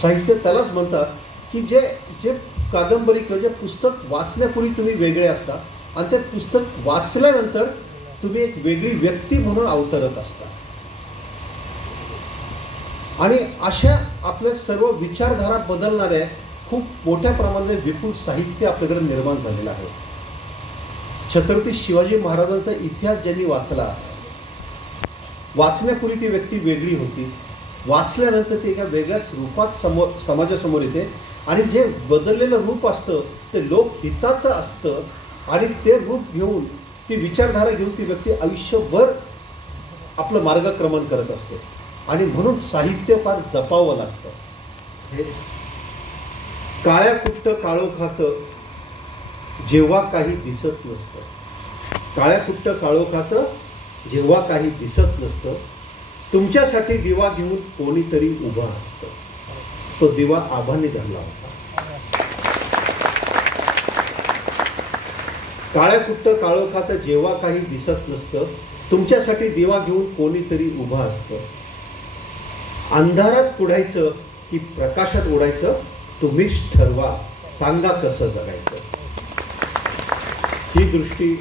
साहित्य त्यालाच म्हणतात की जे जे कादंबरी किंवा जे पुस्तक वाचण्यापूर्वी तुम्ही वेगळे असता आणि ते पुस्तक वाचल्यानंतर तुम्ही एक वेगळी व्यक्ती म्हणून अवतरत असता. आणि अशा आपल्या सर्व विचारधारा बदलणाऱ्या खूप मोठ्या प्रमाणात विपुल साहित्य आपल्याकडे निर्माण झालेलं आहे. छत्रपती शिवाजी महाराजांचा इतिहास ज्यांनी वाचला, वाचण्यापूर्वी ती व्यक्ती वेगळी होती, वाचल्यानंतर ती एका वेगळ्याच रूपात समाजासमोर येते आणि जे बदललेलं रूप असतं ते लोकहिताचं असतं आणि ते रूप घेऊन ती विचारधारा घेऊन ती व्यक्ती आयुष्यभर आपलं मार्गक्रमण करत असते. आणि म्हणून साहित्य फार जपावं लागतं. काळ्या कुट्ट काळोखातं जेव्हा काही दिसत नसतं, काळ्या कुट्ट काळोखातं जेव्हा काही दिसत नसतं, तुमच्यासाठी दिवा घेऊन कोणीतरी उभा असतं. तो दिवा आभाने धरला होता. काळ्या कुट्ट काळोखात जेव्हा काही दिसत नसतं, तुमच्यासाठी दिवा घेऊन कोणीतरी उभा असतं. अंधारात पुढायचं की प्रकाशात उडायचं तुम्हीच ठरवा, सांगा कसं जगायचं. ही दृष्टी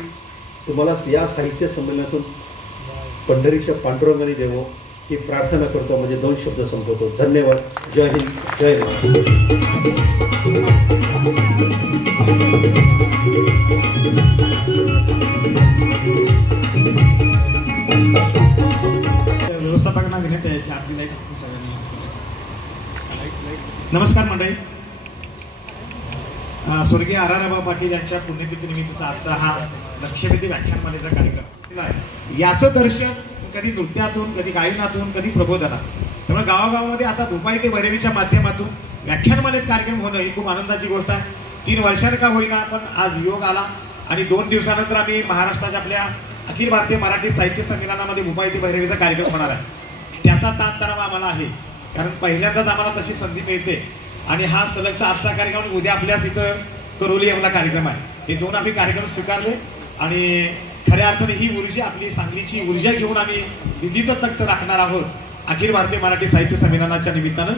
तुम्हाला या साहित्य संमेलनातून पंढरीच्या पांडुरंगाने देवो ही प्रार्थना करतो. म्हणजे 2 शब्द संपवतो. धन्यवाद. जय हिंद, जय महाराष्ट्र. व्यवस्थापकांना विनंती आहे. नमस्कार मंडळी. स्वर्गीय आराराबा पाटील यांच्या पुण्यतिथीनिमित्तचा आजचा हा लक्षवेधी व्याख्यानमालेचा कार्यक्रम आहे. याचं दर्शन कधी नृत्यातून, कधी गायनातून, कधी प्रबोधनातून. त्यामुळे गावागावामध्ये असा भोपाई ते भैरवीच्या माध्यमातून व्याख्यानमालेत कार्यक्रम होणं ही खूप आनंदाची गोष्ट आहे. 3 वर्षांनी का होईना पण आज योग आला आणि 2 दिवसानंतर आम्ही महाराष्ट्राच्या आपल्या अखिल भारतीय मराठी साहित्य संमेलनामध्ये भोपाई ते भैरवीचा कार्यक्रम होणार आहे. त्याचा ताणतणाव आम्हाला आहे, कारण पहिल्यांदाच आम्हाला तशी संधी मिळते आणि हा सलगचा आजचा कार्यक्रम, उद्या आपल्याच इथं करोली आपला कार्यक्रम आहे. हे 2 आम्ही कार्यक्रम स्वीकारले आणि खऱ्या अर्थाने ही ऊर्जा, आपली सांगलीची ऊर्जा घेऊन आम्ही दिल्लीचं तख्त राखणार आहोत अखिल भारतीय मराठी साहित्य संमेलनाच्या निमित्तानं.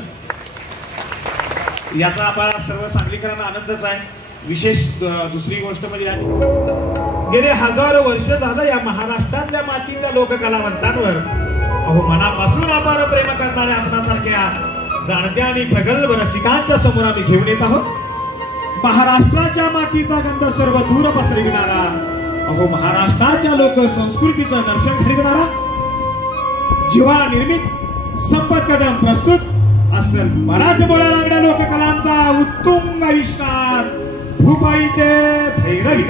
याचा आपला सर्व सांगलीकरांना आनंदच आहे. विशेष दुसरी गोष्ट म्हणजे गेले हजारो वर्ष झालं या महाराष्ट्रातल्या मातीच्या लोककलावंतांवर अहो मनापासून अपार प्रेम करणाऱ्या आपणासारख्या जाणत्या आणि प्रगल्भ रसिकांच्या समोर आम्ही घेऊन येत आहोत. महाराष्ट्राच्या मातीचा गंध सर्व दूर पसरविणारा, अहो महाराष्ट्राच्या लोक संस्कृतीचं दर्शन घडविणारा, जीवाला निर्मित संपत कदम प्रस्तुत असल मराठमोळ्या लागण्या लोककलांचा उत्तुंग आविष्कार भोपाई ते भैरवी.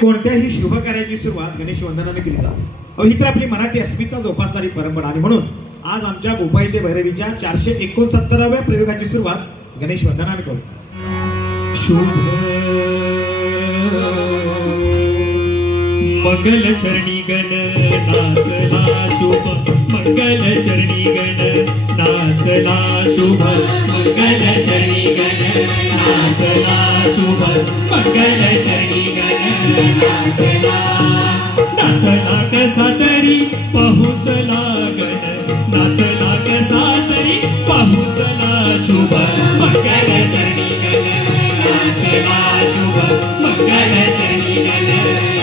कोणत्याही शुभ कार्याची सुरुवात गणेश वंदनाने केली जाते. ही तर आपली मराठी अस्मिता जोपासणारी परंपरा आणि म्हणून आज आमच्या भोपाई ते भैरवीच्या 469व्या प्रयोगाची सुरुवात गणेश वंदनाने करू. शुभ मंगल चरणी गण नाचला शुभ, मंगल चरणी गण नाचला शुभ, मंगल चरणी गण नाचला शुभ, मंगल चरणी गण नाचला. नाचला कसा तरी पाहुचला गण, नाचला कसा तरी पाहुचला शुभ, मंगल चरणी गण नाचला शुभ, मंगल चरणी गण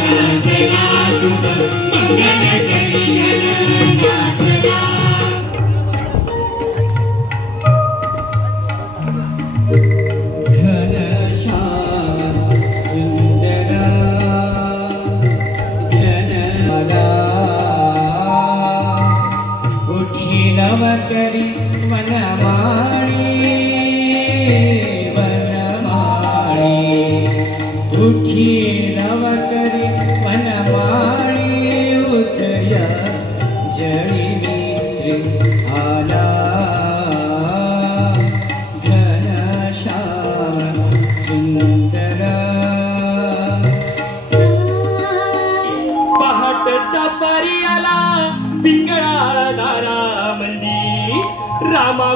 नाचला शुभ, मंगल चरणी गण नाचला. नवकरी वनमाळी वनमाळी, उठी नवकरी वनमाळी, उदय जळिनी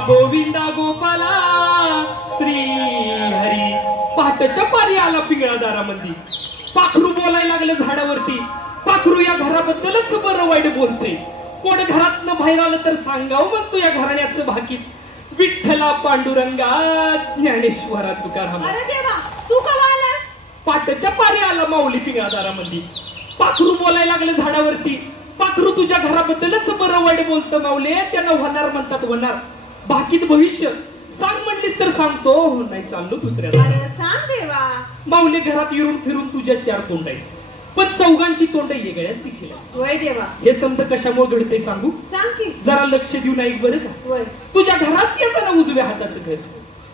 गोविंदा गोपाला श्री हरी. पहाटच्या पारी आला पिंगळा दारामध्ये. पाखरू बोलायला लागलं झाडावरती. पाखरू या घराबद्दलच बरं वाईट बोलते. कोण घरातनं बाहेर आलं तर सांगावं म्हणतो या घराण्याचं भाकीत. विठ्ठला पांडुरंगा ज्ञानेश्वरा तुकाराम. अरे देवा, तू कवा आलास? पाटच्या पारी आला माऊली पिंगळा दारामध्ये. पाखरू बोलायला लागलं झाडावरती. पाखरू तुझ्या घराबद्दलच बरं वाईट बोलतं माऊले. त्यांना होणार म्हणतात होणार. बाकीत भविष्य सांग म्हणलीस तर सांगतो, नाही चाललो दुसऱ्याला. अरे सांग देवा. माऊले घरात येऊन फिरून तुझ्या 4 तोंड आहेत, पण चौघांची तोंड वेगळ्याच दिसेल. वय देवा. हे समज कशामुळे घडते सांगू? सांग की. जरा लक्ष देऊन ऐक बरं का. वय. तुझ्या घरात येताना उजव्या हाताचं घर,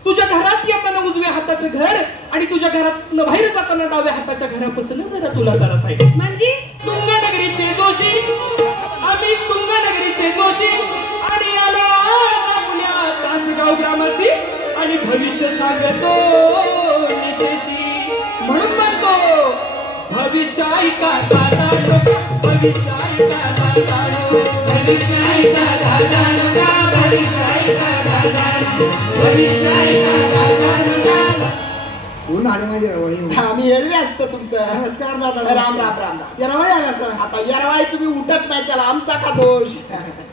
तुझ्या घरात येताना उजव्या हाताचं घर, आणि तुझ्या घरात बाहेर जाताना डाव्या हाताच्या घरापासून जरा तुला जरा सांगितलं. म्हणजे तुंगनगरीचे जोशी, आम्ही तुंगनगरीचे जोशी, आणि आलो आपल्या तासगाव ग्रामाची, आणि भविष्य सांगतो निशेशी. म्हणून म्हणतो भविष्य ऐका दादानो, भविष्य ऐका दादानो, भविष्य ऐका दादानो, भविष्य ऐका दादानो, भविष्य ऐका दादानो. कोण आले माझे रवळी? आम्ही एरवी असतो तुमचं. नमस्कार दादा. राम राम राम. रवळी आला सर. आता येरवाळी तुम्ही उठत नाही, त्याला आमचा का दोष?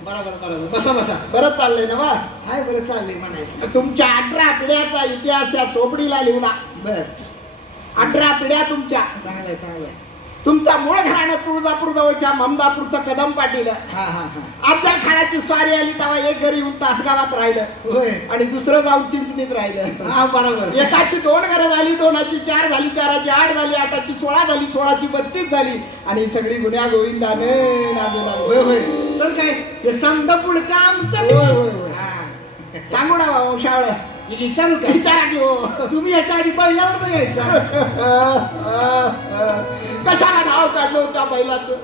बरोबर बरोबर. बसा बसा. बरं चाललंय ना बा? हाय बरं चाललंय म्हणायचं. तुमच्या 18 पिढ्याचा इतिहास या चोपडीला लिहला. बर. 18 पिढ्या तुमच्या. चांगलंय चांगलंय. तुमचा मूळ घराणं तुळजापूर जवळच्या ममदापूरचं कदम पाटील. हा हा हा. अफजल खानाची स्वारी आली तेव्हा एक घरी येऊन तासगावात राहिलं, होय. आणि दुसरं जाऊन चिंचणीत राहिलं. हा बरोबर. एकाची 2 घरं झाली, 2ची 4 झाली, 4ची 8 झाली, 8ची 16 झाली, 16ची 32 झाली, आणि सगळी गुन्ह्या गोविंदाने नांदू लागली. होय होय. तर काय हे समजा पुढं आमचं. होय होय होय. हा. सांगू ना वंशावळ. विचारू का? विचारा की हो. तुम्ही याच्या आधी पहिल्यावर यायचा. कशाला नाव काढलं होतं बैलाचं?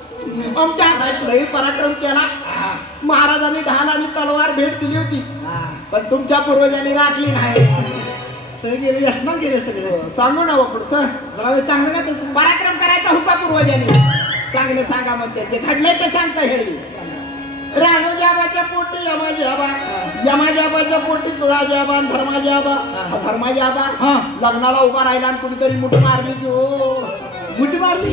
आमच्या हातात लई पराक्रम केला. महाराजांनी ढाल आणि तलवार भेट दिली होती, पण तुमच्या पूर्वजांनी राखली नाही. तर गेले असणार गेले सगळे. सांगू ना पुढचं. जरा चांगलं का तसं? पराक्रम करायचा होता पूर्वजांनी. चांगलं सांगा मग त्याचे घडले ते सांगता हेळवी. राणोजाबाच्या पोटी यमाजी आबा, यमाजी आबाच्या पोटी तुळाजी आबा, धर्माजी आबा. धर्माजी आबा लग्नाला उभा राहिला आणि कुणीतरी मुठ मारली की हो. मुठी मारली.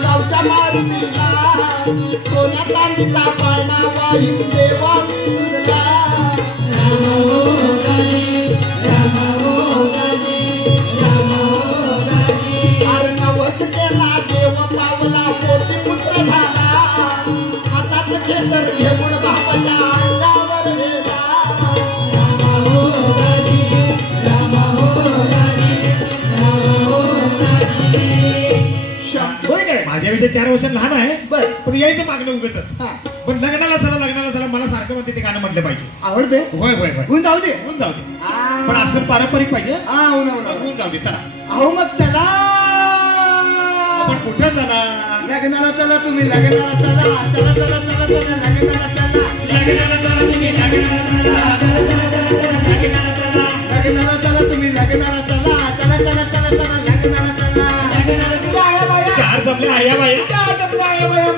गावच्या मारुतीला सोन्या चांदीचा पाळणा वायू देवा मिळला. नवस केला देव पावला पोटी पुत्र झाला. हातात खेतर घेऊन बापाच्या अंगावर गेला. माझ्यापेक्षा 4 वर्ष लहान आहे, बर. पण यायचं मागणं उगच. हा. पण लग्नाला चला मला सारखं म्हणते ते गाणं म्हटलं पाहिजे. आवडते. होय होय होय. होऊन जाऊ दे. होऊन जाऊ दे, पण असं पारंपरिक पाहिजे. हा होऊन होऊन. होऊन जाऊ दे. चला अहो मग चला. आपण कुठं चला? लग्नाला चला तुम्ही. लग्नाला चला. चला चला चला चला. लग्नाला चला. लग्नाला चला तुम्ही. लग्नाला चला. लग्नाला चला. लग्नाला चला तुम्ही. लग्नाला चला. चला चला चला चला. लग्नाला चला. चार जमले आया बाया.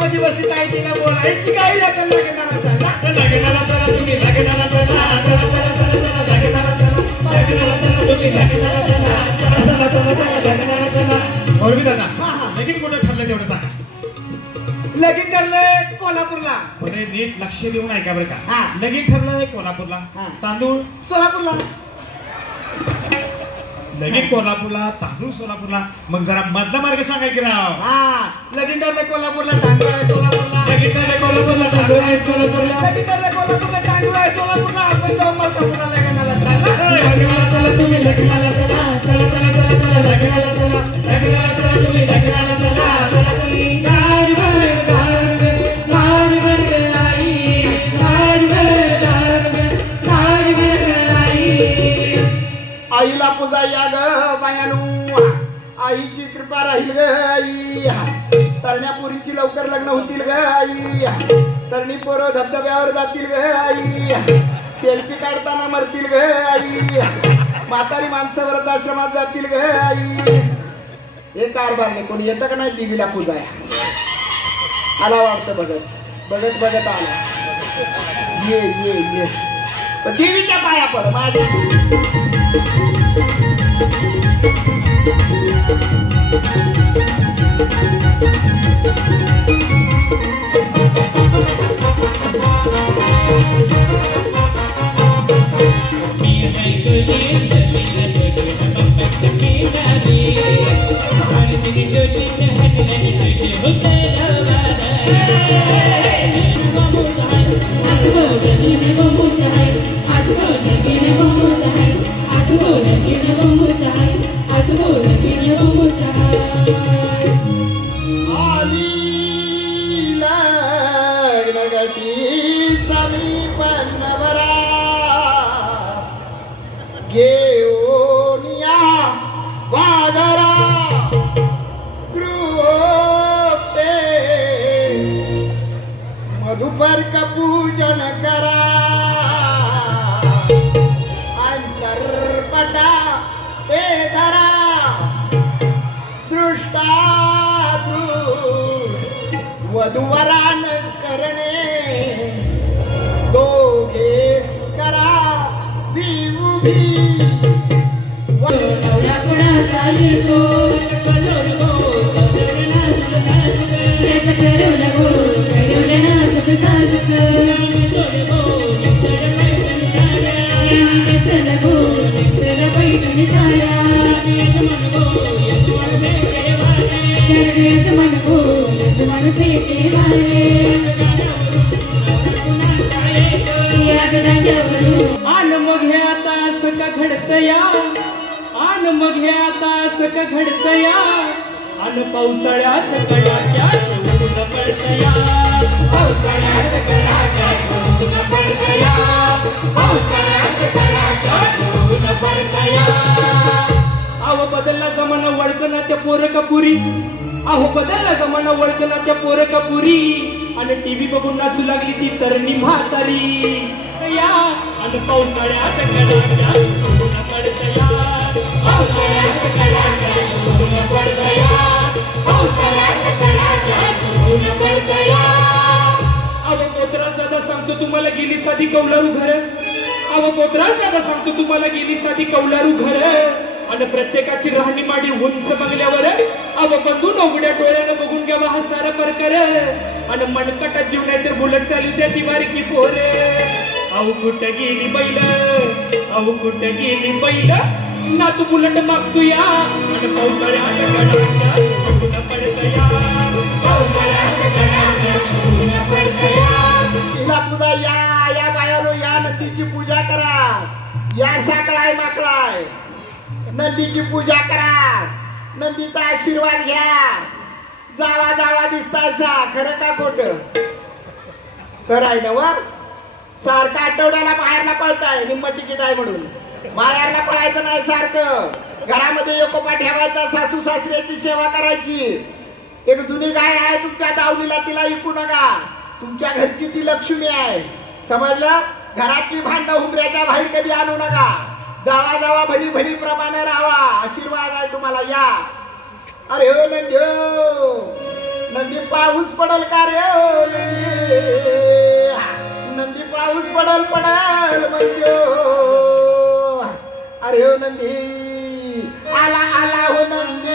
मध्ये बसली काय तिला बोलायची काय लग्नाला चला. लग्नाला चला तुम्ही. लग्नाला चला. चला चला चला चला. लग्नाला चला. लग्नाला चला तुम्ही. लग्नाला चला. चला चला चला चला. लग्नाला चला. मोरबी दादा, लगीन कुठं ठरलं तेवढं सांगा. लगीन ठरलंय कोल्हापूरला. म्हणजे नीट लक्ष देऊन ऐका बरं का. हा. लगीन ठरलंय कोल्हापूरला. हा. तांदूळ सोलापूरला. लगीन कोल्हापूरला, तांदूळ सोलापूरला. मग जरा मधला मार्ग सांगा की राव. हा लगीन ठरले कोल्हापूरला, तांदूळ आहे सोलापूरला. लगीन ठरले कोल्हापूरला, तांदूळ आहे सोलापूरला. लगीन ठरले कोल्हापूरला, तांदूळ आहे सोलापूरला. आपण जाऊ मलकापूरला लग्नाला लग्नाला चला तुम्ही, लग्नाला चला, चला चला चला चला, लग्नाला चला, लग्नाला चला तुम्ही, लग्नाला चला, चला तुम्ही. आईला पूजा या ग बायानू, आईची कृपा राहील ग आई. तरण्या पोरीची लवकर लग्न होतील ग आई. तरणी पोरं धबधब्यावर जातील ग आई. सेल्फी काढताना मरतील ग आई. म्हातारी माणसं वृद्धाश्रमात जातील ग आई. हे कारभार नाही. कोणी येतं का नाही देवीला पूजाया? आला वाटतं बघत बघत बघत आला. ये ये ये पण देवीच्या पाया पड माझ्या. मधुपर का पूजन करा अंतरपटा ते धरा दृष्टा वधुवरान करणे दोघे करा विमुखी. नवरा कोणाचा येतो त्याच्या करवला गोड करवल्या नाचत साजक केसला गोड केसला पैठणी साया यजमान गो यजमान फेटे वाले आन मग हे आता असं का घडतया, आन मग हे आता असं का घडतया, आन पावसाळ्यात कडाक्या ऊन पडतया, पावसाळ्यात कडाक्या ऊन पडतया, पावसाळ्यात कडाक्या ऊन पडतया. अहो बदलला जमाना वळकना त्या पोर कपुरी, अहो बदलला जमाना वळकना त्या पोर कपुरी, आणि टीव्ही बघून नाचू लागली ती तरणी म्हातारी या. आणि पावसाळ्यात कडाक्या ऊन पडतया, पावसाळ्यात कडाक्या ऊन पडतया, पावसाळ्यात कडाक्या ऊन पडतया. अहो पोतराज दादा सांगतो तुम्हाला गेली साधी कौलारू घर, अहो पोतराज दादा सांगतो तुम्हाला गेली साधी कौलारू घर, आणि प्रत्येकाची राहणी माडी उंच बंगल्यावर, अव बंधू उघड्या डोळ्यानं बघून घ्यावा हा सारा प्रकार, आणि मनकटा जीव नाही तर बुलट चालू द्या ती बारीकी पोरे. अहो कुठं गेली बैल, अहो कुठं गेली बैल, ना तू बुलट मागतो या, आणि पावसाळ्यात कडाक्या ऊन पडतया, पावसाळ्यात कडाक्या ऊन पडतया. तिला पूजा या बायानो या नदीची पूजा करा, या साकळाय माकळाय नंदीची पूजा करा, नंदीचा आशीर्वाद घ्या. जावा जावा दिसतायसा खरं का खोट? खरं आहे ना वा. सारखं आठवड्याला बाहेरला पळताय निम्म तिकीट आहे म्हणून, बाहेरला पळायचं नाही. सारखं घरामध्ये एकोपा ठेवायचा, सासू सासऱ्याची सेवा करायची. एक जुनी गाय आहे तुमच्या दावणीला, तिला इकू नका. तुमच्या घरची ती लक्ष्मी आहे, समजलं? घरातली भांडं हुंबऱ्याच्या बाहेर कधी आणू नका. जावा जावा भली भली प्रमाणे राहा, आशीर्वाद आहे तुम्हाला. या. अरे हो नंदी, हो नंदी पाऊस पडल का रे? हो नंदी, नंदी पाऊस पडल पडल म्हणजे. अरे हो नंदी, आला आला हो नंदी,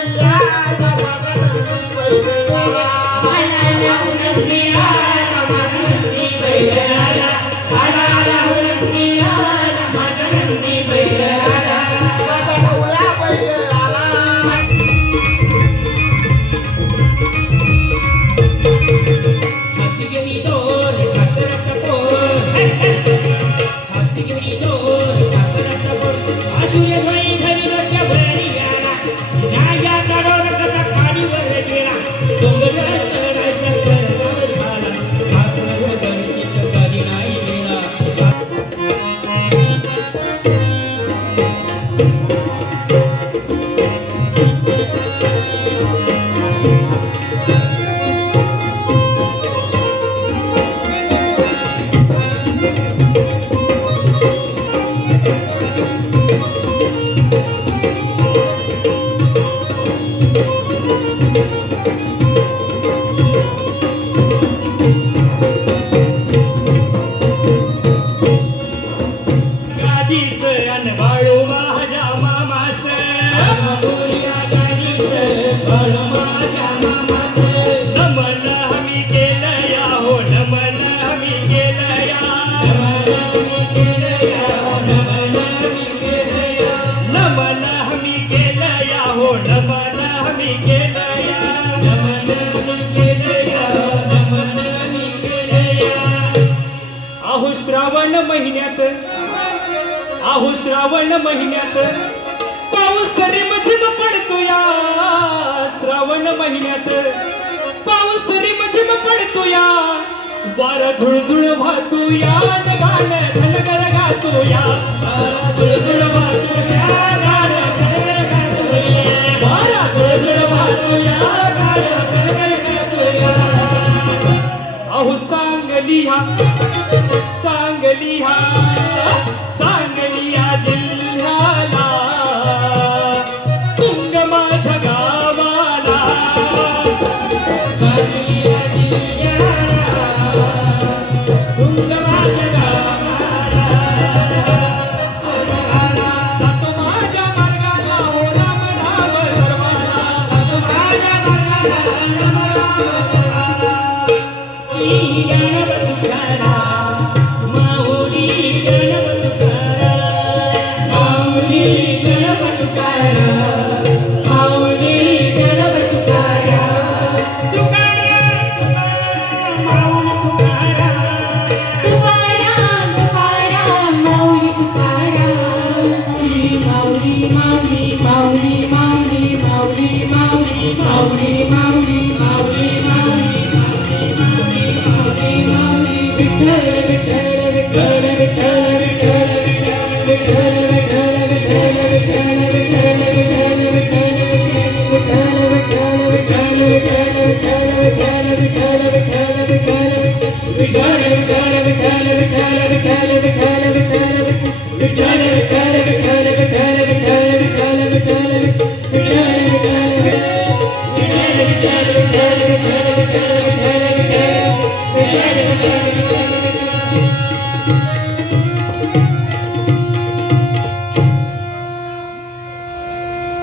श्रावण महिन्यात पाऊस रिमझिम पडतो या श्रावण महिन्यात पाऊस रिमझिम पडतो या वारा झुळझुळ वाहतो या गाणं घनघन गातो या वारा झुळझुळ वाहतो या गाणं घनघन गातो या वारा झुळझुळ वाहतो या गाणं घनघन गातो या अहो सांगली जिल्ह्याला तुंग माझ्या गावाला सांगली जिल्ह्याला तुंग माझ्या गावाला जातो माझ्या मार्गाला हो राम राम सर्वाला जातो माझ्या मार्गाला राम राम सर्वाला की गणपती तुकारा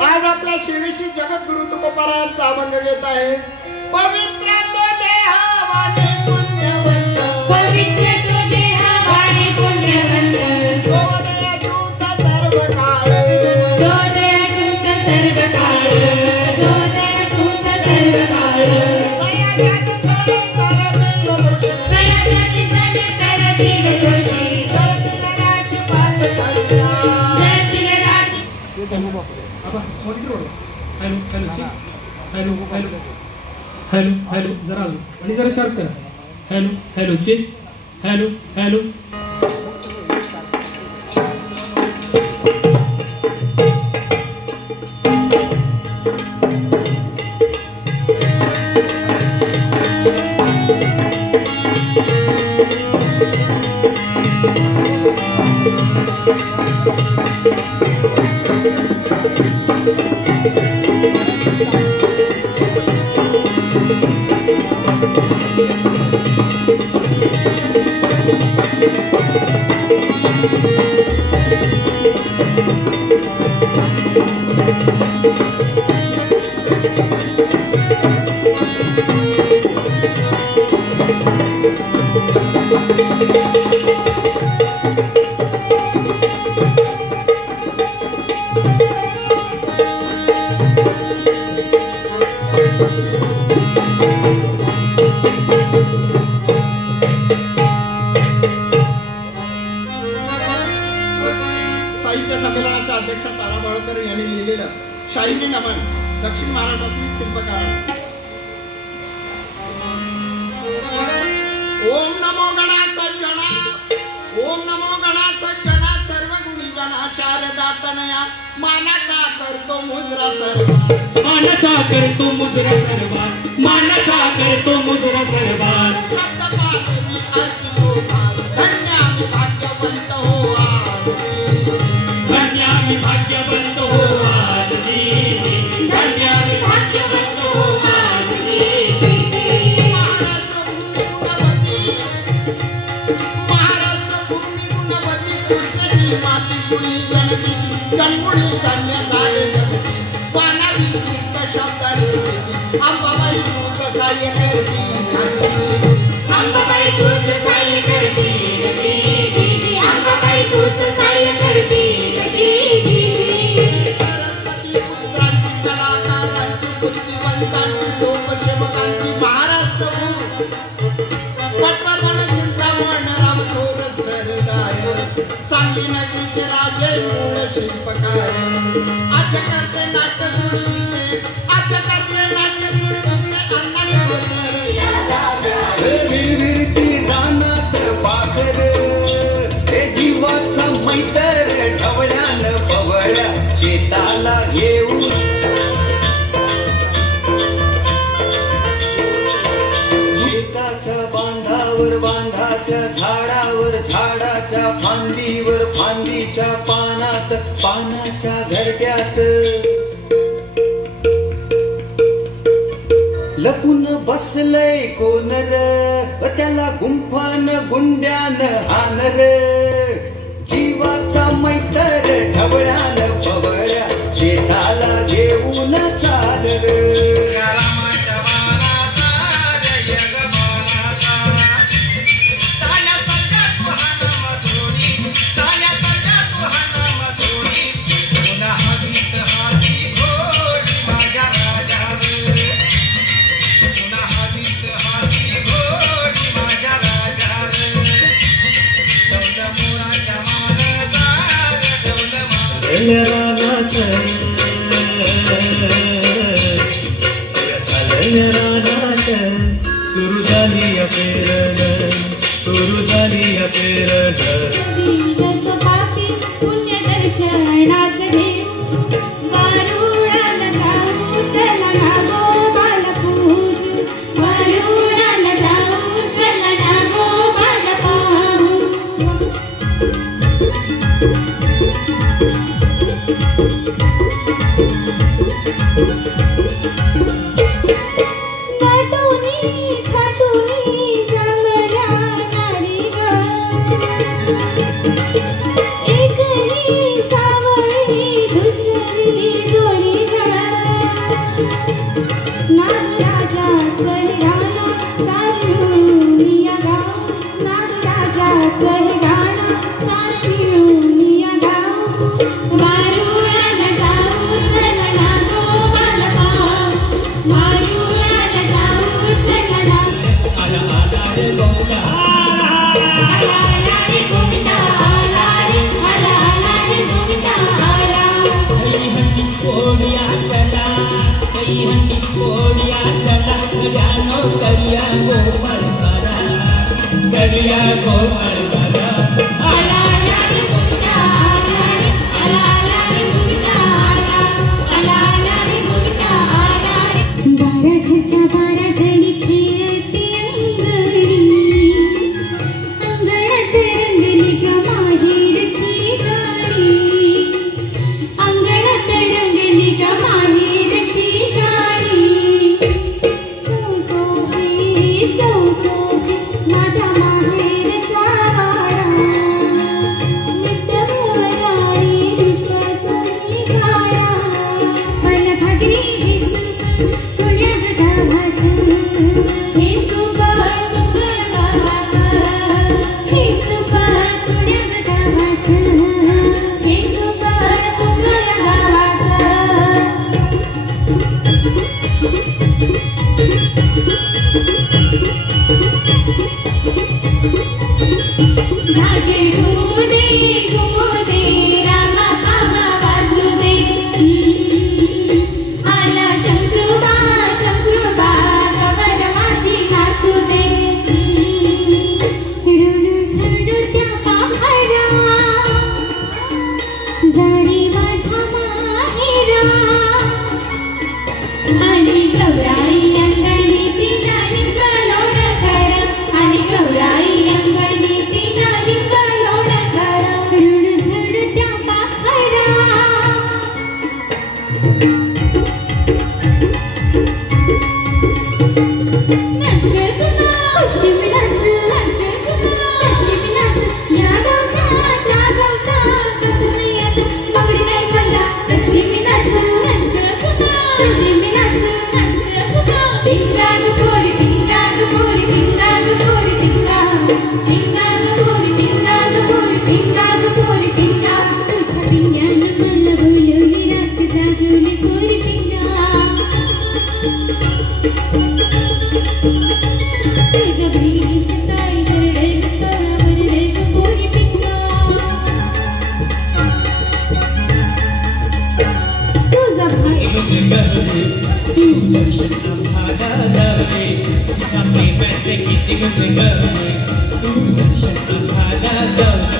आज आपल्या शिवेशी जगद्गुरु तुकोबारायांचा अभंग घेत आहे. पवित्र तो देहावाने पुण्यवंत पवित्र तो देहावाने पुण्यवंत दोदयाच्युत सर्व काळ दोदयाच्युत सर्व काळ दोदयाच्युत सर्व काळ कयाच्या चिंतने करतील दोषी जळतील राज हॅलो जरा अजून आणि जरा शार्प करा. हॅलो चेक हॅलो साहित्य संमेलनाच्या अध्यक्ष तारा बाळकर यांनी लिहिलेलं शाहिनी नमन दक्षिण महाराष्ट्रातील शिल्पकार. ओम नमो गणासज्जना ओम नमो गणासज्जना सर्व गुणी जना शारदातनया मानाचा करतो मुजरा सर्वात मानाचा करतो मुजरा सर्वात मानाचा करतो मुजरा सर्वात शब्दपात मी अर्पितो भास धन्य आम्ही भाग्यवंत हो आज धन्य आम्ही भाग्यवंत हो आज धन्य आम्ही भाग्यवंत हो आज महाराष्ट्र भूमी गुणवती कृष्णाची माती कुणी गणती जन्मुळी धन्य झाले जगती पानावी चित्त शब्दाने अंबाबाई दूत सहाय्य करती अंबाबाई दूत सहाय्य करती अंबाबाई दूत सहाय्य करती सरस्वती पुत्रांची कलाकारांची बुद्धी माती नगरीचे राजे मूळ शिल्पकार आज करते नाट्यसृष्टीचे विरविरती रानात पाखर हे जीवाचा मैतर ढवळ्यान पवळ्या शेताला घेऊन शेताच्या बांधावर बांधाच्या झाडावर झाडाच्या फांदीवर फांदीच्या पानात पानाच्या घरट्यात लपून बसलय कोनर त्याला गुंफान गुंड्यान हानर जीवाचा मैतर ढवळ्यान पवळ्या शेताला घेऊन चालर सुरू झाली पेरण सुरू झाली पेरण पुण्य दर्शनात देऊ वारुळाला जाऊ चला ना गोपाल पूजू वारुळाला जाऊ चला ना गोपाल पाहू खाटुनी जमल्या नारी एकली सावळी दुसरी गोरी नागराजा कहराना सारुनिया गाव नागराजा कहराना सारुनिया गाव वारुळाला जाऊ चला ना गोपाल पाहू वारुळाला जाऊ चला ना करिया गोपाल करा बाराच्या बारा जणी खेळती अंगणी अंगणात रंगली ग माहेरची गाणी अंगणात रंगली ग माहेरची गाणी सौसोफी माझ्या माहेरचा वाडा नित्यभवनारी दृष्टातून गाडा मला भागरी तुझ्या गावाचं हे सुपर तुझ्या गावाचं हे सुपर तुझ्या गावाचं हे सुपर तुझ्या गावाचं धागे घुमू दे रामा कामा वाजू दे आला शंकरुबा गवर माझी नाचू दे ऋण झडू त्या पाखरा जारी माझ्या माहेरा आणि गौराई अंगणी तिला निंगलोड करा आणि गौराई अंगणी तिला निंगलोड करा ऋण झडू त्या पाखरा पश्चिमी नाच रे तू दर्शन आम्हाला द्यावे तुझ्या प्रेमाचे किती गुण गावे तू दर्शन आम्हाला द्यावे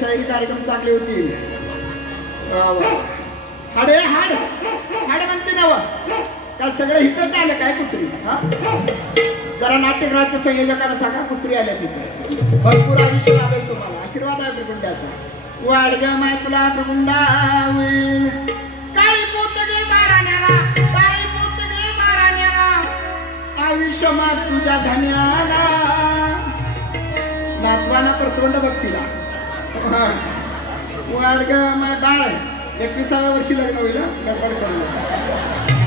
शाहीर कार्यक्रम चांगले होतील. हाडे हाड हाड म्हणते ना काय सगळं इथंच आलं काय कुत्री. जरा नाट्यगृहाच्या संयोजकांना सांगा कुत्री आल्या तिथे. भरपूर आयुष्य लाभेल तुम्हाला. आशीर्वाद आहे भृगुंडाचा. वाढ ग माय तुला भृगुंडा काळी पोतगे माराण्याला काळी पोतगे माराण्याला आयुष्य माग तुझ्या धन्याला नातवाना प्रतवंड बक्षीला. वाढ ग माय बाळ 21व्या वर्षी लग्न होईल. गडबड करू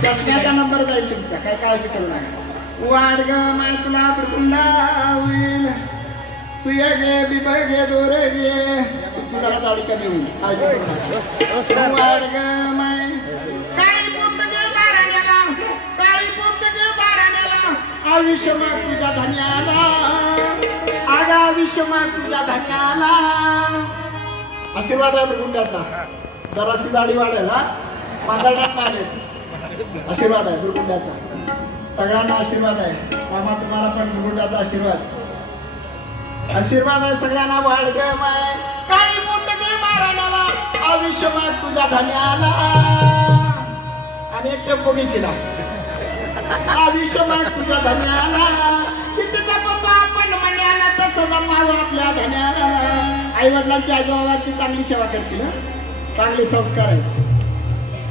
चष्म्याचा नंबर जाईल तुमच्या काय काळजी करू नका. वाढ ग माय तुला भृगुंडा होईल सुय गे बिबगे दोरे गे तुझी जरा जाडी कमी होईल. वाढ ग माय काळी पोतगे बाराण्याला काळी पोतगे बाराण्याला आयुष्य माग तुझ्या धन्याला आगा आयुष्य माग तुझ्या धन्याला. आशीर्वाद आहे भृगुंडाचा. जराशी जाडी वाढेल हा मांजरड्यात आले. आशीर्वाद आहे भृगुंडाचा. सगळ्यांना आशीर्वाद आहे. मामा तुम्हाला पण भृगुंडाचा आशीर्वाद आशीर्वाद आहे सगळ्यांना. वाढ ग माय काळी पोतगे माराण्याला आयुष्य माग तुझ्या धन्याला. आणि एक टेम्पो घेशील आयुष्य माग तुझ्या धन्याला. किती जपतो आपण मण्याला तसं जमावं आपल्या धन्याला. आई वडिलांची आजोबाची चांगली सेवा करशील. चांगले संस्कार आहेत.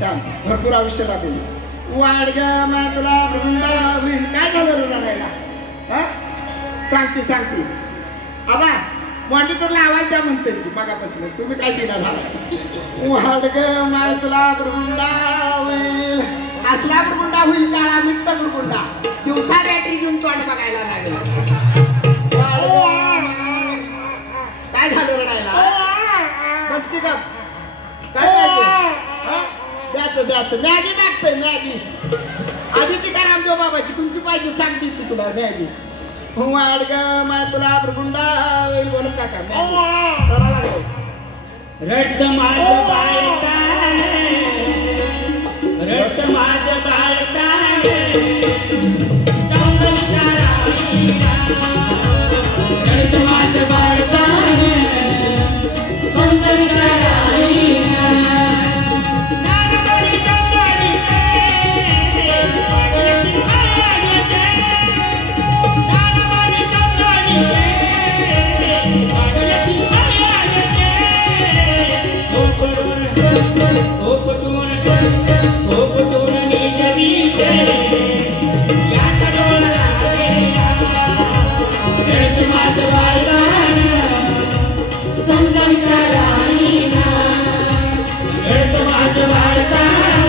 छान भरपूर आयुष्य लागेल. वाढ ग माय तुला भृगुंडा होईल. काय झालं रडायला हा सांगते सांगते. आबा मॉनिटरला आवाज द्या म्हणते ती बघापासून तुम्ही काय दिला झाला वाडग माय तुला बुरगुंडा होईल असला बुरगुंडा होईल काळा मिट्ट बुरगुंडा दिवसा बॅटरी घेऊन तोंड बघायला लागला काय झालं रडायला बसती का काय द्यायचं मॅगी मागतोय मॅगी आधी ती का रामदेव बाबाची तुमची पाहिजे सांगते ती तुला मॅगी वाडग माय तुला बुरगुंडा होईल बोलून काका रडत माझं बाळतान रडत माझं बाळतान समजविता राहीना रडत माझं बाळतान समजविता राहीना नानपणी समजाविते पागलती मायागते नानपणी समजाविते पागलती मायागते कोपटून मी जमीते याचा डोळा लागेला रडत माझं बाळतान समजाविता राहीना रडत माझं बाळतान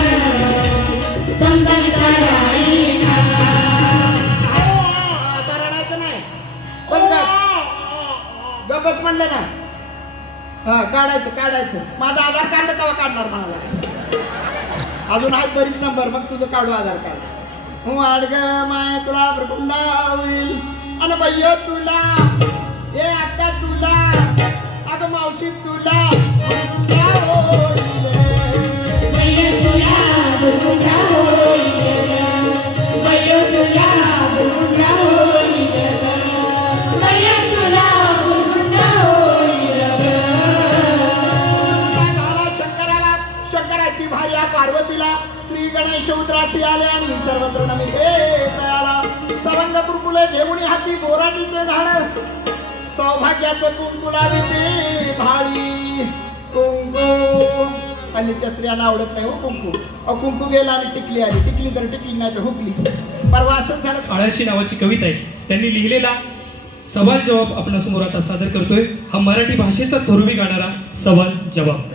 समजाविता राहीना आता रडायचं नाही पण गपच म्हणलं ना हा काढायचं माझा आधार कार्ड केव्हा काढणार मला अजून आहेत बरीच नंबर मग तुझं काढू आधार कार्ड वाडग माय तुला बुरगुंडा होईल अन भैया तुला हे आता तुला अगं मावशी तुला बुरगुंडा होईल भैया तुला बुरगुंडा होईल भैया तुला बुरगुंडा होईल भैया तुला बुरगुंडा होईल शंकराला शंकराची भार्या पार्वतीला श्री गणेश उद्रासी आले आणि सर्वत्र नमिते आला सरंग कुरकुले घेऊन हाती बोराटीचे झाड सौभाग्याचं कुंकू लाविते भाळी कुंकू हल्लीच्या स्त्रियांना आवडत नाही हो कुंकू कुंकू गेला आणि टिकली आली टिकली तर टिकली नाही तर हुकली परवा असंच झालं आळशी नावाची कविता आहे त्यांनी लिहिलेला सवाल जवाब आपल्यासमोर आता सादर करतोय हा मराठी भाषेचा थोरवी गाणारा सवाल जवाब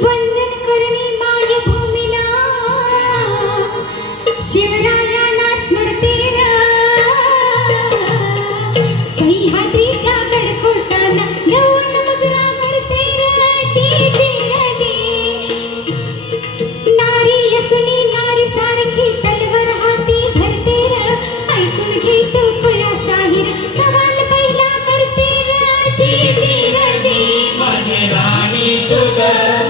वंदन करणी मायभूमीला शिवरायांना स्मरतेर सह्याद्रीच्या गडकोटांना लवण मुजरा करतेर जी नारी यसुनी नारी सारखी तलवार हाती धरतेर ऐकून घे तू कोया शाहीर सवाल पहिला करतेर जी माझी राणी तुग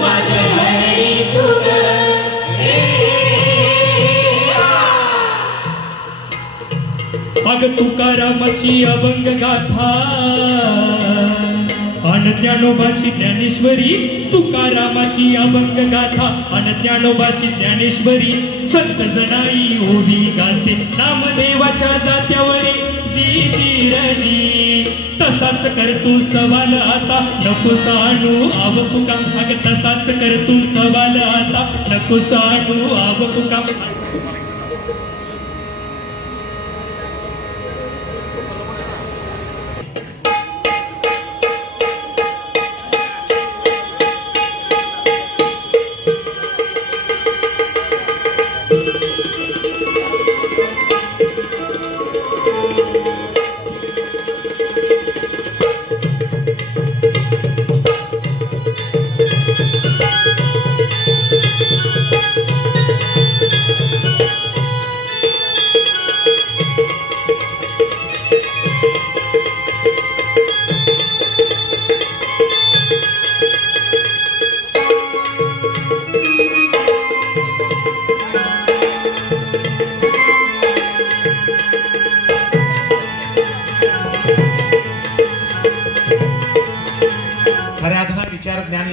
माझ्या हरी तुग अग तुकारामाची अभंग गाथा अन ज्ञानोबाची ज्ञानेश्वरी तुकारामाची अभंग गाथा अन ज्ञानोबाची ज्ञानेश्वरी संत जनाई ओवी गाते नामदेवाच्या जात्यावरी जी रजी तसाच कर तू सवाल आता नको सानू आव फुका अग तसाच कर तू सवाल आता नको सानू आव फुका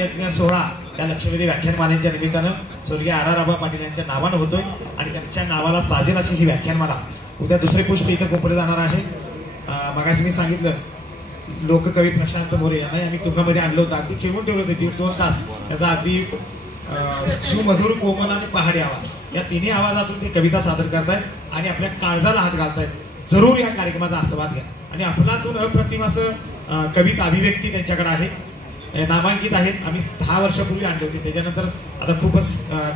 यज्ञ सोहळा त्या लक्षवेधी व्याख्यानमालेच्या निमित्तानं स्वर्गीय R.R. आबा पाटील यांच्या नावानं होतोय आणि त्यांच्या नावाला साजेल अशी ही व्याख्यानमाला उद्या दुसरे पुष्प इथं कोपरले जाणार आहे. मगाशी मी सांगितलं लोककवी प्रशांत मोरे यांना आम्ही तुंगामध्ये आणलं होतं, अगदी खेळून ठेवलं होतं 1.5 तास. त्याचा अगदी सुमधुर, कोमल आणि पहाडी आवाज या तिन्ही आवाजातून ते कविता सादर करतायत आणि आपल्या काळजाला हात घालतायत. जरूर या कार्यक्रमाचा आस्वाद घ्या. आणि अफलातून अप्रतिम असं कविता अभिव्यक्ती त्यांच्याकडे आहे, नामांकित आहेत. आम्ही 10 वर्षापूर्वी आणले होते, त्याच्यानंतर आता खूपच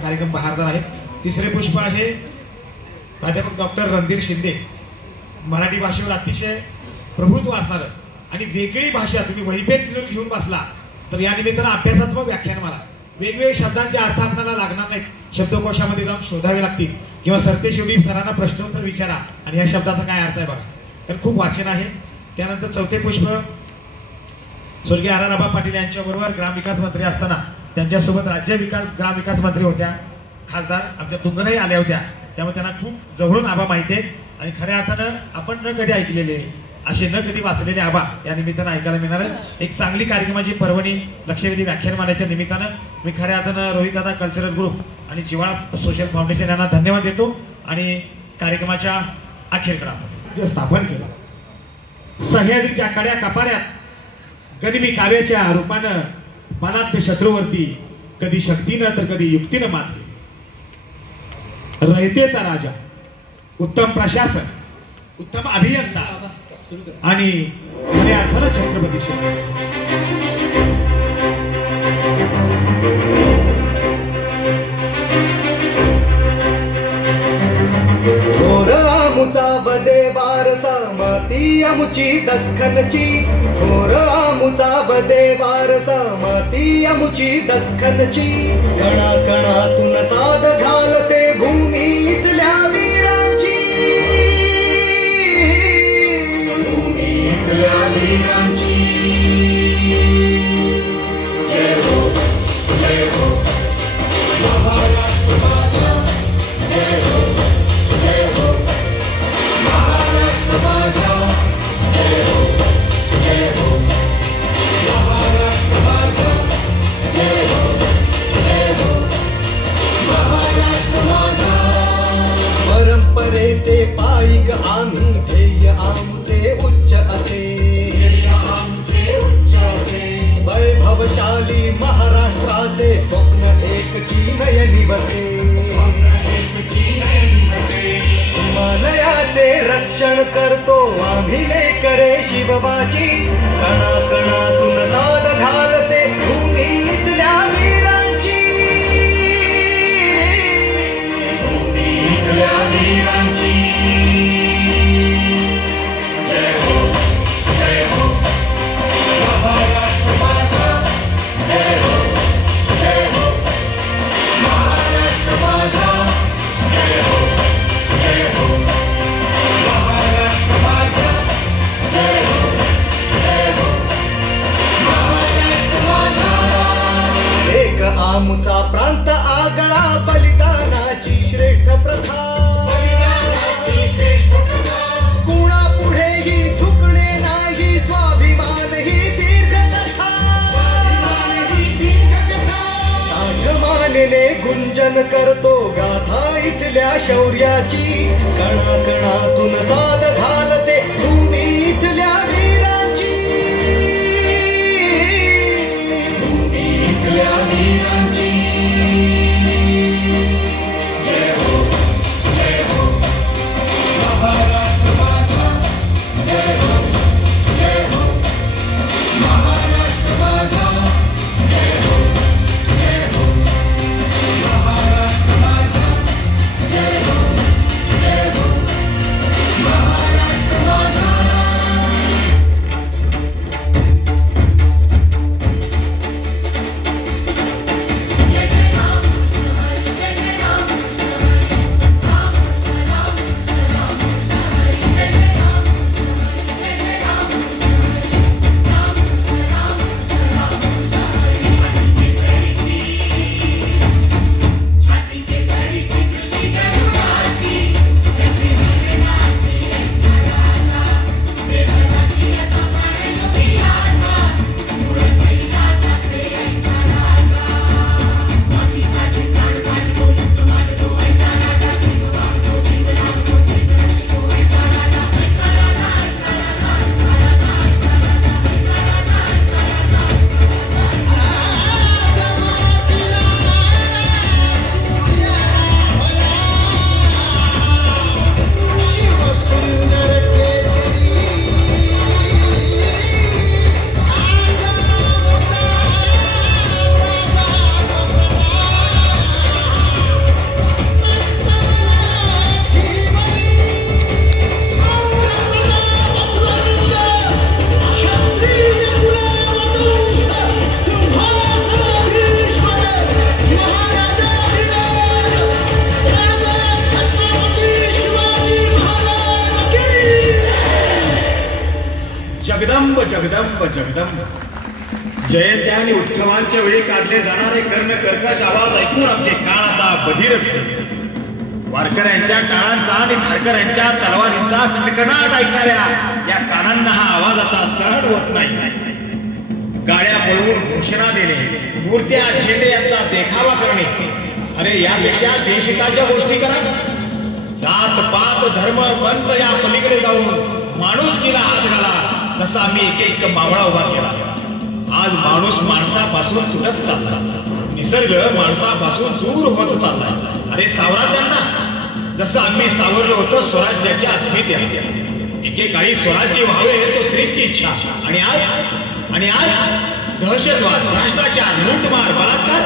कार्यक्रम बहारदार आहे. तिसरे पुष्प आहे प्राध्यापक डॉक्टर रणधीर शिंदे. मराठी भाषेवर अतिशय प्रभुत्व असणारं आणि वेगळी भाषा, तुम्ही वहीपेन जर घेऊन बसला तर या निमित्तानं अभ्यासात्मक व्याख्यानमाला, वेगवेगळे शब्दांचे अर्थ आपल्याला लागणार नाहीत, शब्दकोशामध्ये जाऊन शोधावे लागतील किंवा सरतेशेवटी सरांना प्रश्नोत्तर विचारा आणि या शब्दाचा काय अर्थ आहे बघा. तर खूप वाचन आहे. त्यानंतर चौथे पुष्प स्वर्गीय R.R. आबा पाटील यांच्याबरोबर ग्रामविकास मंत्री असताना त्यांच्यासोबत ग्रामविकास मंत्री होत्या, खासदार आमच्या तुंगनही आल्या होत्या. त्यामुळे त्यांना खूप जवळून आबा माहिती आहेत आणि खऱ्या अर्थानं आपण न कधी ऐकलेले, असे न कधी वाचलेले आबा या निमित्तानं ऐकायला मिळणार आहे. एक चांगली कार्यक्रमाची पर्वणी लक्षवेधी व्याख्यानमालेच्या निमित्तानं मी खऱ्या अर्थानं रोहितदादा कल्चरल ग्रुप आणि जिव्हाळा सोशल फाउंडेशन यांना धन्यवाद देतो. आणि कार्यक्रमाच्या अखेरकडे आपण जे स्थापन केलं सह्याद्रीच्या कड्या कपाऱ्यात गनिमी काव्याच्या रूपानं बलाढ्य शत्रूवरती कधी शक्तीनं तर कधी युक्तीनं मात केली. रयतेचा राजा, उत्तम प्रशासन, उत्तम अभियंता आणि खऱ्या अर्थानं छत्रपती शिवाजी. थोर आमुचा बदे वारसा माती आमुची दख्खनची, थोर आमुचा बदे वारसा माती आमुची दख्खनची. कणा कणातून साद घालते भूमी इथल्या वीरांची, भूमी इथल्या वीरांची. जय हो जय हो महाराष्ट्र माझा, जय हो जय हो महाराष्ट्र माझा, जय हो जय हो महाराष्ट्र माझा, जय हो जय हो महाराष्ट्र माझा. परंपरेचे पाईक आम्ही, ध्येय आमचे उच्च असे, ध्येय आमचे उच्च असे. वैभवशाली महाराष्ट्राचे स्वप्न एकची नयनी बसे, स्वप्न एकची नयनी बसे. हिमालयाचे रक्षण करतो आम्ही लेकरे शिवबाची, कणा कणातून साद घालते भूमी इथल्या वीरांची, भूमी इथल्या वीरांची. जय हो जय हो महाराष्ट्र माझा, जय हो जय हो महाराष्ट्र माझा, जय हो जय हो महाराष्ट्र माझा, जय हो जय हो महाराष्ट्र माझा. एक आमचा प्रांत आगळा, बलिदानाची श्रेष्ठ प्रथा, बलिदानाची श्रेष्ठ प्रथा. कुणापुढेही झुकणे नाही, स्वाभिमान ही दीर्घकथा, स्वाभिमान ही दीर्घकथा. आगमानेने गुंजन करतो गाथा इथल्या शौर्याची, कणा कणातून साद घालते भूमी इथल्या वीरांची, भूमी इथल्या वीरांची. जय हो जय हो महाराष्ट्र माझा, जय हो जय हो महाराष्ट्र माझा, जय हो जय हो महाराष्ट्र माझा, जय हो जय हो महाराष्ट्र जगदंब जगदंब. जयंत्या आणि उत्सवांच्या वेळी काढले जाणारे कर्ण कर्कश आवाज ऐकून आमचे कान आता बधीर झाले. वारकऱ्यांच्या टाळांचा आणि खारकऱ्यांच्या तलवारींचा खणखणाट ऐकणाऱ्या या कानांना हा आवाज आता सहन होत नाही. गाड्या पळवून घोषणा देणे, मूर्त्या झेंडे यांचा देखावा करणे, अरे यापेक्षा देशहिताच्या गोष्टी करा. जात पात धर्म पंत या पलीकडे जाऊन माणुसकीला हात घाला, तसा आम्ही एक एक मावळा उभा केला. आज माणूस माणसापासून तुटत चालला, निसर्ग माणसापासून दूर होत चालला. अरे सावरा त्यांना, जसं आम्ही सावरलं होतं स्वराज्याच्या अस्मितेला. एकेकाळी स्वराज्य व्हावे तो स्त्रीची इच्छा, आणि आज दहशतवाद, भ्रष्टाचार, लूटमार, बलात्कार.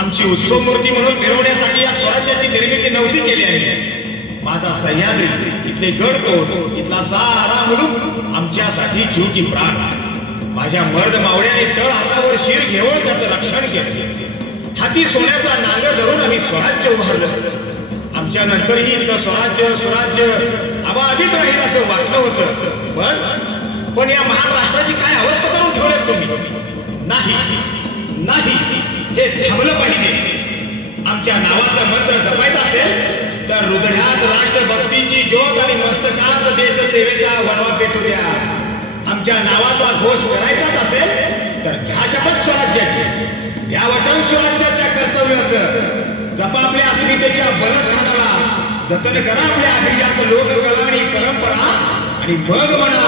आमची उत्सव मूर्ती म्हणून मिरवण्यासाठी या स्वराज्याची निर्मिती नव्हती केली आहे. माझा सह्याद्री, इथले गडकोट, इथला सारा मुलूक आमच्यासाठी जीव की प्राण. माझ्या मर्द मावळ्याने तळ हातावर शिर घेऊन त्याचं रक्षण केलं. हाती सोन्याचा नांगर धरून आम्ही स्वराज्य उभारलं. आमच्या नंतरही इथलं स्वराज्य अबाधित राहील असं वाटलं होतं. पण या महान राष्ट्राची काय अवस्था करून ठेवल्यात तुम्ही? नाही, हे थांबलं पाहिजे. आमच्या नावाचा मंत्र जपायचा असेल तर हृदयात राष्ट्रभक्तीची ज्योत आणि मस्तकात देशसेवेचा वणवा पेटू द्या. आमच्या नावाचा घोष करायचाच असेल तर घ्या शपथ स्वराज्याची, द्या वचन स्वराज्याच्या कर्तव्याचं. जपा आपल्या अस्मितेच्या बलस्थानाला, जतन करा आपल्या अभिजात लोककला आणि परंपरा, आणि मग म्हणा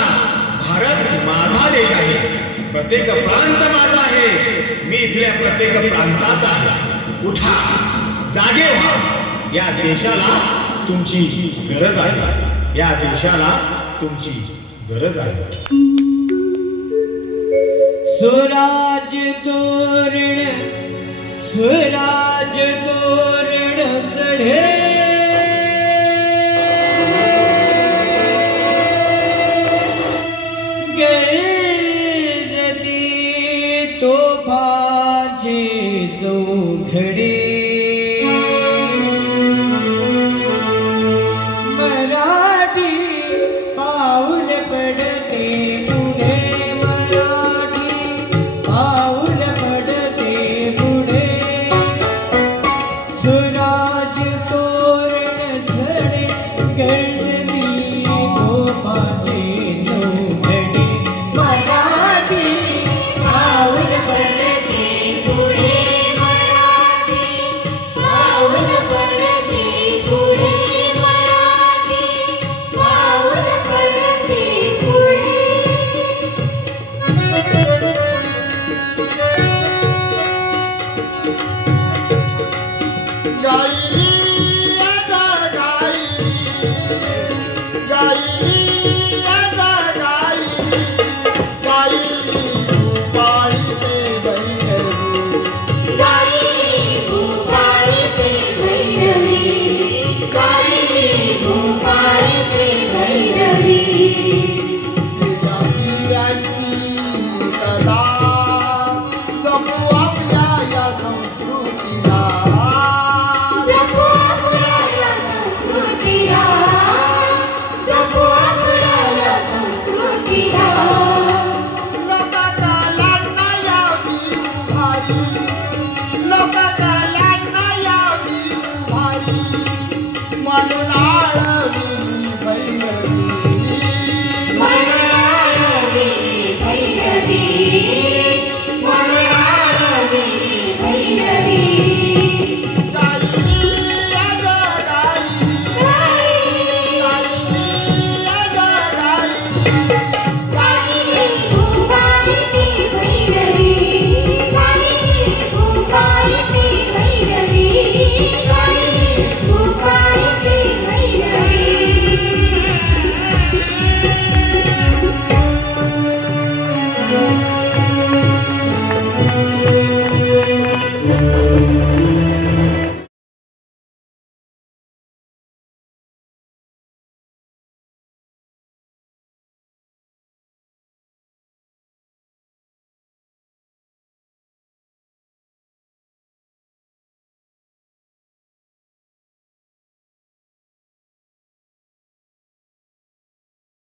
भारत माझा देश आहे, प्रत्येक प्रांत माझा आहे, मी इथल्या प्रत्येक प्रांताचा आहे. उठा, जागे व्हा. या देशाला तुमची गरज आहे, या देशाला तुमची गरज आहे. स्वराज तोरण चढे, गरजती तोफाचे चौघडे, मराठी पाऊल पडते पुढे, मराठी पाऊल पडते पुढे. स्वराज तोरण चढे, गरजती तोफाचे चौघडे, मराठी पाऊल पडते पुढे, मराठी पाऊल पडते पुढे, मराठी पाऊल पडते पुढे. म्हणून